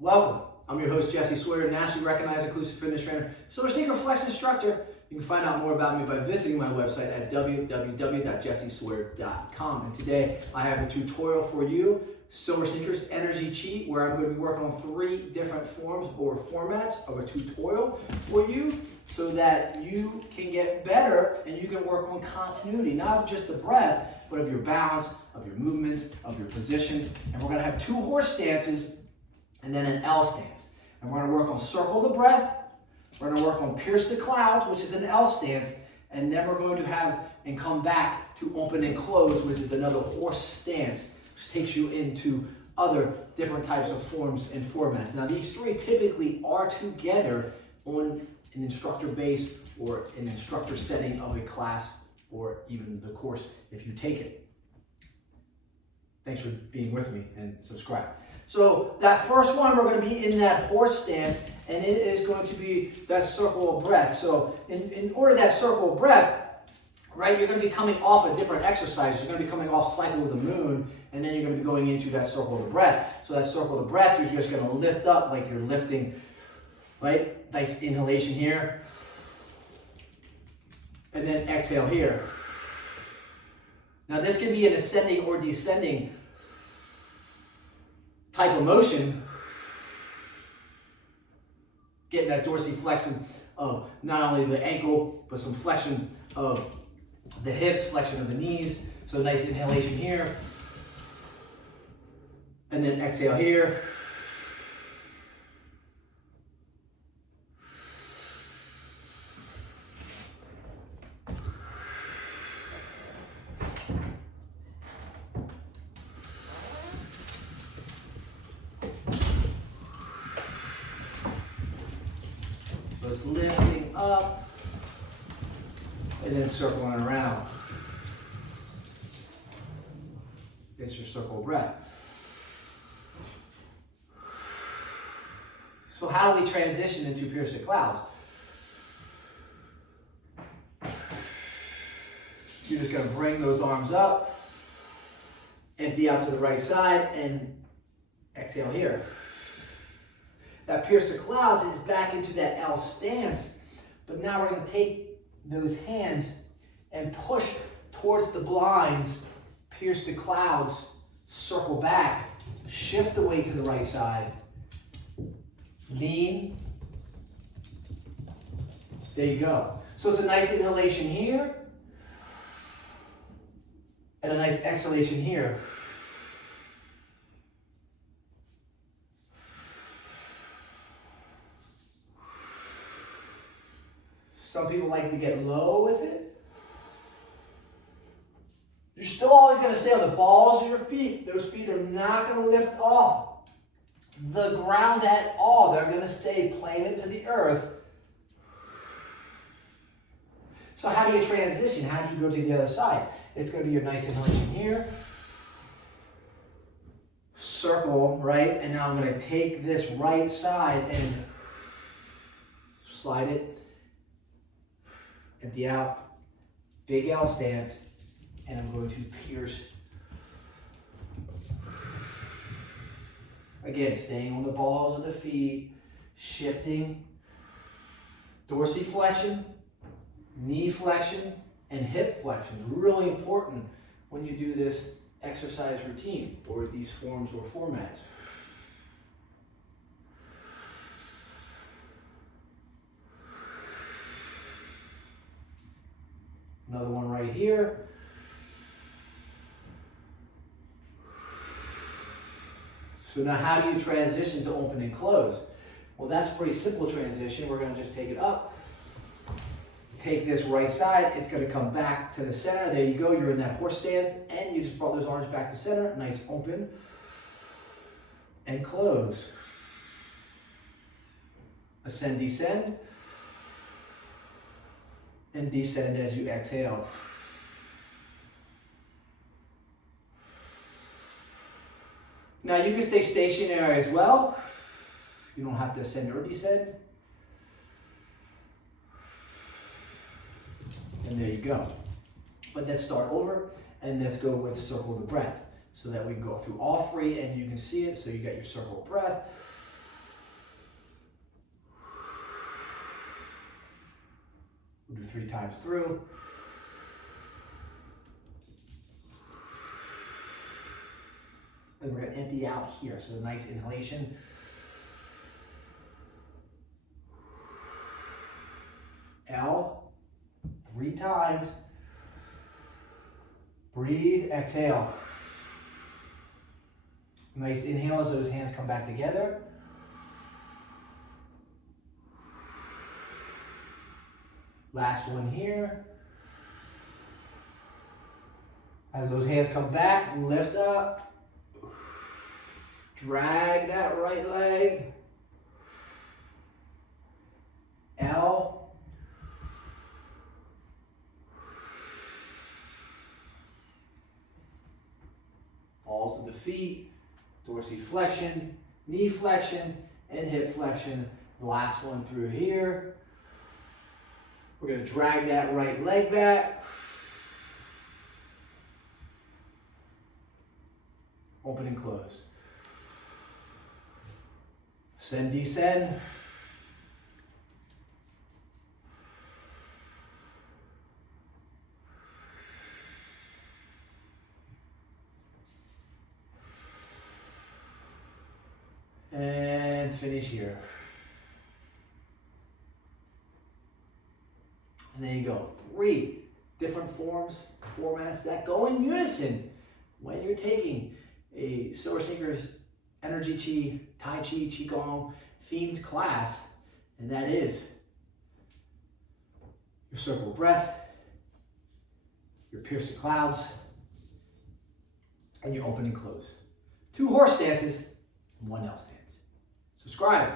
Welcome. I'm your host, Jesse Sawyer, nationally recognized inclusive fitness trainer, silver sneaker flex instructor. You can find out more about me by visiting my website at www.jessesawyer.com. And today I have a tutorial for you, Silver Sneakers Enerchi, where I'm going to be working on 3 different forms or formats of a tutorial for you so that you can get better and you can work on continuity, not just the breath, but of your balance, of your movements, of your positions. And we're going to have 2 horse stances and then an L stance. And we're going to work on circle the breath. We're going to work on pierce the clouds, which is an L stance. And then we're going to have and come back to open and close, which is another horse stance, which takes you into other different types of forms and formats. Now, these 3 typically are together on an instructor base or an instructor setting of a class or even the course if you take it. Thanks for being with me and subscribe. So that first one, we're going to be in that horse stance, and it is going to be that circle of breath. So in order that circle of breath, right, you're going to be coming off a different exercise. You're going to be coming off cycle of the moon, and then you're going to be going into that circle of the breath. So that circle of the breath, you're just going to lift up like you're lifting, right? Nice inhalation here. And then exhale here. Now this can be an ascending or descending type of motion, getting that dorsiflexion of not only the ankle, but some flexion of the hips, flexion of the knees. So nice inhalation here. And then exhale here. Just lifting up and then circling around. It's your circle of breath. So how do we transition into pierce the clouds? You're just going to bring those arms up, empty out to the right side, and exhale here. That pierce the clouds is back into that L stance, but now we're going to take those hands and push towards the blinds, pierce the clouds, circle back, shift the weight to the right side, lean. There you go. So it's a nice inhalation here and a nice exhalation here. Some people like to get low with it. You're still always going to stay on the balls of your feet. Those feet are not going to lift off the ground at all. They're going to stay planted to the earth. So how do you transition? How do you go to the other side? It's going to be your nice inhalation here. Circle, right? And now I'm going to take this right side and slide it. Empty out, big L stance, and I'm going to pierce. Again, staying on the balls of the feet, shifting, dorsiflexion, knee flexion, and hip flexion. Really important when you do this exercise routine or these forms or formats. Another one right here. So now how do you transition to open and close? Well, that's a pretty simple transition. We're going to just take it up. Take this right side. It's going to come back to the center. There you go. You're in that horse stance. And you just brought those arms back to center. Nice open. And close. Ascend, descend. And descend as you exhale. Now you can stay stationary as well. You don't have to ascend or descend. And there you go. But let's start over and let's go with circle the breath so that we can go through all 3 and you can see it. So you got your circle of breath. 3 times through. And we're going to empty out here. So a nice inhalation. L, 3 times. Breathe, exhale. Nice inhale as those hands come back together. Last one here. As those hands come back, lift up. Drag that right leg. L. Balls to the feet, dorsiflexion, knee flexion, and hip flexion. Last one through here. We're going to drag that right leg back. Open and close. Ascend, descend. And finish here. And there you go. 3 different formats that go in unison when you're taking a Silver Sneakers Energy Chi, Tai Chi, Qigong themed class. And that is your circle of breath, your pierce the clouds, and your open and close. 2 horse stances and 1 L stance. Subscribe.